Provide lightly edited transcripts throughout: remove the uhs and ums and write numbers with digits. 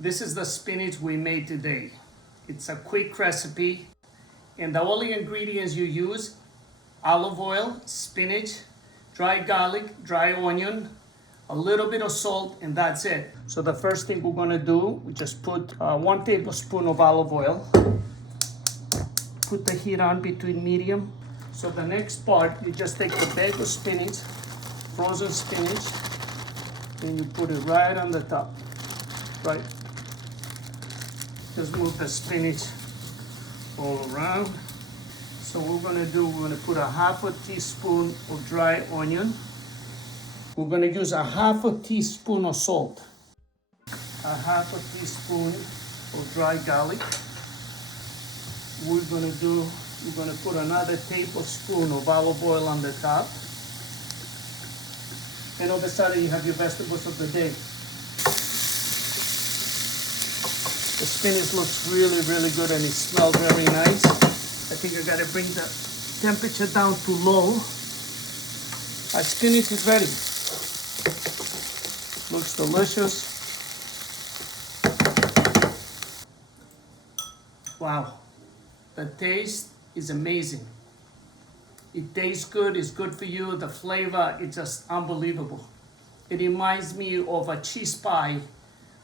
This is the spinach we made today. It's a quick recipe, and the only ingredients you use: olive oil, spinach, dry garlic, dry onion, a little bit of salt, and that's it. So the first thing we're gonna do, we just put 1 tablespoon of olive oil. Put the heat on between medium. So the next part, you just take the bag of spinach, frozen spinach, and you put it right on the top, right? Just move the spinach all around. So what we're gonna do, we're gonna put a half a teaspoon of dry onion. We're gonna use a half a teaspoon of salt, a half a teaspoon of dry garlic. We're gonna put another tablespoon of olive oil on the top. And all of a sudden you have your vegetables of the day. The spinach looks really, really good and it smells very nice. I think I gotta bring the temperature down to low. Our spinach is ready. Looks delicious. Wow, the taste is amazing. It tastes good, it's good for you. The flavor, it's just unbelievable. It reminds me of a cheese pie.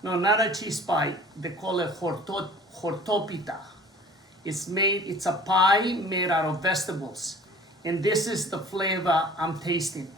No, not a cheese pie. They call it hortopita. It's a pie made out of vegetables. And this is the flavor I'm tasting.